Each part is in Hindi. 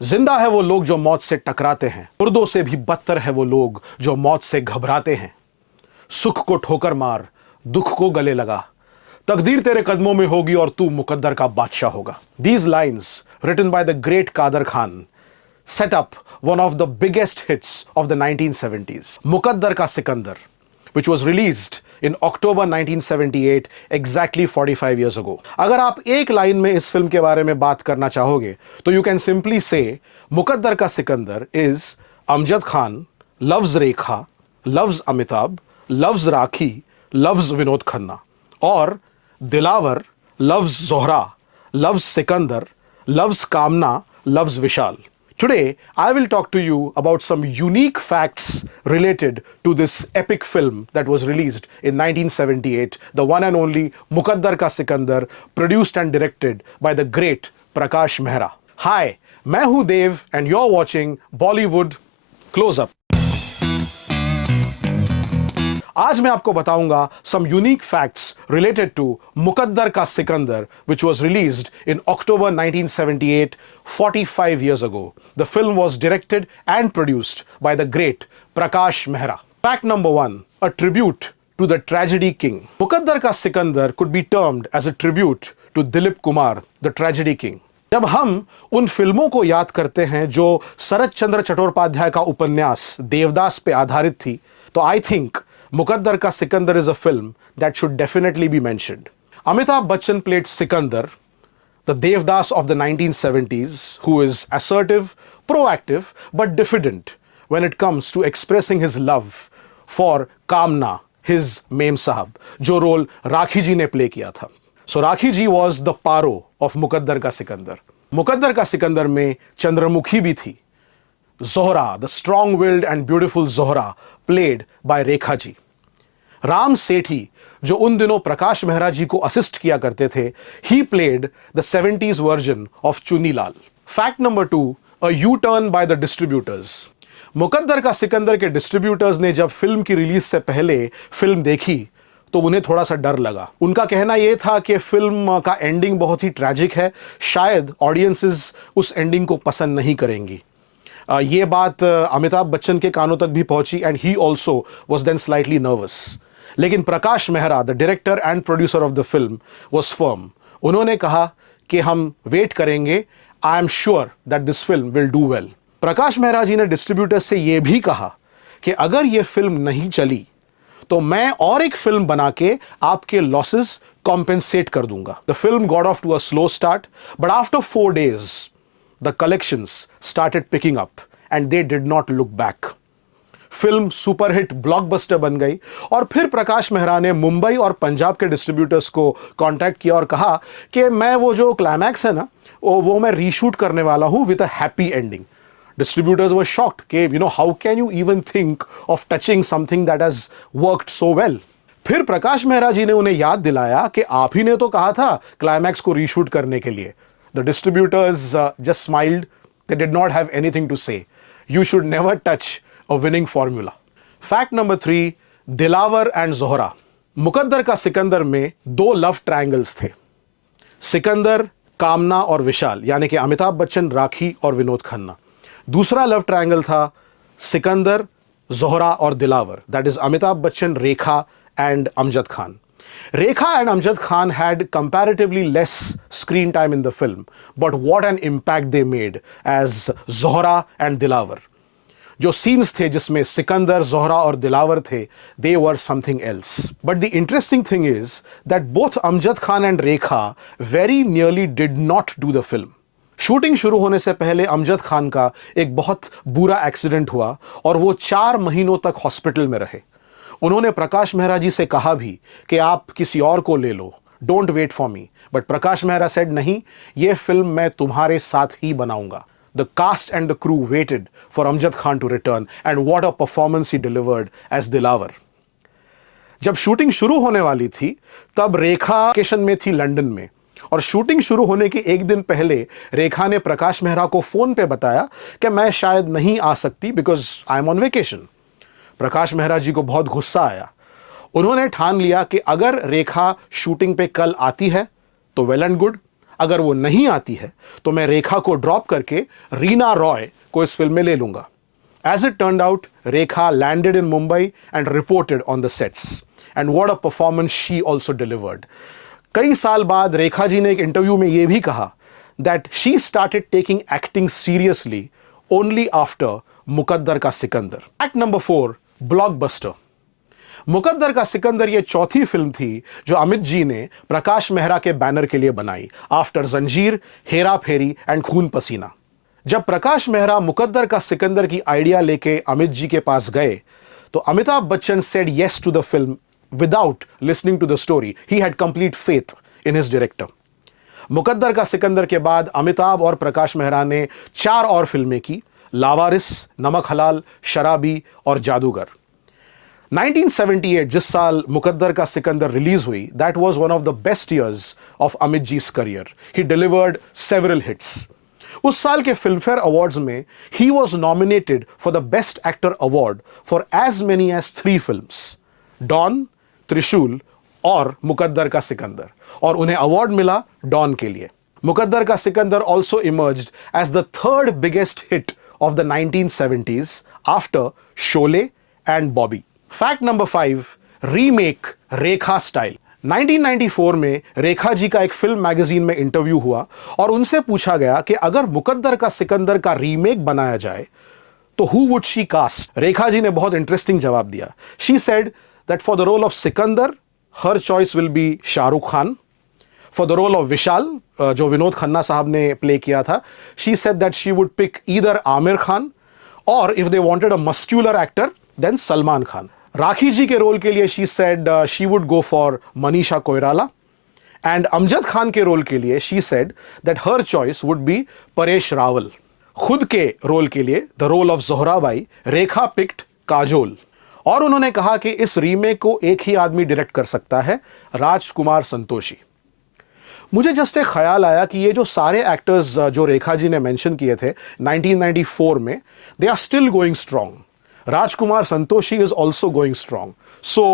जिंदा है वो लोग जो मौत से टकराते हैं, मुर्दों से भी बदतर है वो लोग जो मौत से घबराते हैं। सुख को ठोकर मार, दुख को गले लगा, तकदीर तेरे कदमों में होगी और तू मुकद्दर का बादशाह होगा। These lines, written by the great Kader Khan, set up one of the biggest hits of the 1970s, Muqaddar Ka Sikandar, which was released in October 1978, exactly 45 years ago. अगर आप एक लाइन में इस फिल्म के बारे में बात करना चाहोगे तो you can simply say मुकद्दर का Sikandar is Amjad Khan loves Rekha, loves Amitabh, loves rakhi, loves Vinod Khanna, और Dilawar loves Zohra, loves Sikandar, loves कामना, loves Vishal. Today, I will talk to you about some unique facts related to this epic film that was released in 1978, the one and only Muqaddar Ka Sikandar, produced and directed by the great Prakash Mehra. Hi, मैं हूं देव and you're watching Bollywood Close Up. आज मैं आपको बताऊंगा some unique facts related to मुकद्दर का Sikandar, which was released in October 1978, 45 years ago. The film was directed and produced by the great Prakash Mehra. Fact number 1, a tribute to the tragedy king. मुकद्दर का Sikandar could be termed as a tribute to Dilip Kumar, the tragedy king. जब हम उन फिल्मों को याद करते हैं जो शरत चंद्र चट्टोपाध्याय का उपन्यास देवदास पे आधारित थी, तो I think Muqaddar Ka Sikandar is a film that should definitely be mentioned. Amitabh Bachchan played Sikandar, the Devdas of the 1970s, who is assertive, proactive, but diffident when it comes to expressing his love for Kamna, his Mem Sahab, जो रोल राखी जी ने प्ले किया था. So Rakhi ji was the Paro of Muqaddar Ka Sikandar. Muqaddar Ka Sikandar में चंद्रमुखी भी थी. Zohra, the strong-willed and beautiful Zohra, played by Rekha ji. Ram Sethi, जो उन दिनों प्रकाश मेहरा जी को असिस्ट किया करते थे, he played the 70s version of Chuni Lal. Fact number 2, a U-turn by the distributors. मुकद्दर का सिकंदर के डिस्ट्रीब्यूटर्स ने जब फिल्म की रिलीज से पहले फिल्म देखी तो उन्हें थोड़ा सा डर लगा. उनका कहना यह था कि फिल्म का एंडिंग बहुत ही ट्रैजिक है, शायद ऑडियंसेस उस एंडिंग को पसंद नहीं करेंगी. ये बात अमिताभ बच्चन के कानों तक भी पहुंची and he also was then slightly nervous. लेकिन Prakash Mehra, the director and producer of the film, was firm. उन्होंने कहा कि हम वेट करेंगे, I am sure that this film will do well. Prakash Mehra ji ने डिस्ट्रीब्यूटर्स से यह भी कहा कि अगर यह फिल्म नहीं चली तो मैं और एक फिल्म बना के आपके लॉसेस कॉम्पेंसेट कर दूंगा. The film got off to a slow start, but after 4 days the collections started picking up and they did not look back. Film superhit blockbuster बन गई और फिर प्रकाश मेहरा ने मुंबई और पंजाब के डिस्ट्रीब्यूटर्स को कांटेक्ट किया और कहा कि मैं वो जो क्लाइमैक्स है ना वो मैं रीशूट करने वाला हूं with a happy ending. Distributors were shocked कि how can you even think of touching something that has worked so well. फिर प्रकाश मेहरा जी ने उन्हें याद दिलाया कि आप ही ने तो कहा था क्लाइमैक्स को रीशूट करने के लिए. The distributors just smiled. They did not have anything to say. You should never touch a winning formula. Fact number 3, Dilawar and Zohra. मुकद्दर का सिकंदर में 2 लव ट्रायंगल्स थे. सिकंदर, कामना और विशाल, यानी कि अमिताभ बच्चन, राखी और विनोद खन्ना. दूसरा लव ट्रायंगल था सिकंदर, जोहरा और Dilawar. That is Amitabh Bachchan, Rekha and Amjad Khan. Rekha and Amjad Khan had comparatively less screen time in the film, but what an impact they made as Zohra and Dilawar. जो scenes थे जिसमें सिकंदर, जोहरा और दिलावर थे, they were something else. But the interesting thing is that both Amjad Khan and Rekha very nearly did not do the film. Shooting शुरू होने से पहले अमजद खान का एक बहुत बुरा एक्सीडेंट हुआ और वो 4 महीनों तक हॉस्पिटल में रहे. उन्होंने प्रकाश मेहरा जी से कहा भी कि आप किसी और को ले लो, don't wait for me, but Prakash Mehra said नहीं, ये फिल्म मैं तुम्हारे साथ ही बनाऊंगा. The cast and the crew waited for Amjad Khan to return and what a performance he delivered as Dilawar. जब शूटिंग शुरू होने वाली थी तब रेखा वेकेशन में थी लंदन में, और शूटिंग शुरू होने के एक दिन पहले रेखा ने प्रकाश मेहरा को फोन पे बताया कि मैं शायद नहीं आ सकती because I am on vacation. Prakash Mehra ji को बहुत गुस्सा आया. उन्होंने ठान लिया कि अगर रेखा शूटिंग पे कल आती है तो वेल एंड गुड, अगर वो नहीं आती है तो मैं रेखा को ड्रॉप करके रीना रॉय को इस फिल्म में ले लूंगा. As it turned out, Rekha landed in Mumbai and reported on the sets. And what a performance she also delivered. कई साल बाद रेखा जी ने एक इंटरव्यू में यह भी कहा that she started taking acting seriously only after मुकद्दर का सिकंदर. Fact number 4, blockbuster. मुकद्दर का सिकंदर ये चौथी फिल्म थी जो अमित जी ने प्रकाश मेहरा के बैनर के लिए बनाई आफ्टर जंजीर, हेरा फेरी एंड खून पसीना. जब प्रकाश मेहरा मुकद्दर का सिकंदर की आइडिया लेके अमित जी के पास गए तो Amitabh Bachchan said yes to the film without listening to the story. He had complete faith in his director. Muqaddar का सिकंदर के बाद अमिताभ और प्रकाश मेहरा ने 4 और फिल्में की, लावारिस, नमक हलाल, शराबी और जादूगर. 1978 जिस साल मुकद्दर का सिकंदर रिलीज हुई, that was one of the best years of Amit जी's career. He delivered several hits. उस साल के फिल्मफेयर अवार्ड्स में he was nominated for the best actor award for as many as 3 films, Don, Trishul और मुकद्दर का सिकंदर, और उन्हें अवार्ड मिला डॉन के लिए. मुकद्दर का Sikandar also emerged as the 3rd biggest hit of the 1970s after Sholay and Bobby. Fact number 5, remake Rekha style. 1994 में रेखा जी का एक फिल्म मैगजीन में इंटरव्यू हुआ और उनसे पूछा गया कि अगर मुकद्दर का सिकंदर का रीमेक बनाया जाए तो who would she cast. Rekha ji ने बहुत इंटरेस्टिंग जवाब दिया. She said that for the role of Sikandar her choice will be Shahrukh Khan. For the role of Vishal, जो विनोद खन्ना साहब ने प्ले किया था, she said that she would pick either Aamir Khan और if they wanted a muscular actor then Salman Khan. Rakhi ji के रोल के लिए she said she would go for Manisha Koirala, and Amjad Khan के रोल के लिए she said that her choice would be Paresh Rawal. खुद के रोल के लिए, the role of Zohrabai, Rekha picked Kajol. और उन्होंने कहा कि इस रीमेक को एक ही आदमी डायरेक्ट कर सकता है, राजकुमार संतोषी. मुझे जस्ट एक ख्याल आया कि ये जो सारे एक्टर्स जो रेखा जी ने मेंशन किए थे 1994 में, they are still going strong. Rajkumar Santoshi is also going strong. So,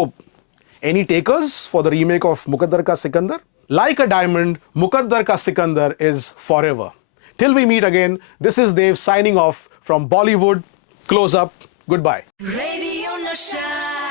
any takers for the remake of Mukaddar Ka Sikandar? Like a diamond, Mukaddar Ka Sikandar is forever. Till we meet again, this is Dev signing off from Bollywood. Close up. Goodbye. Radio Nasha.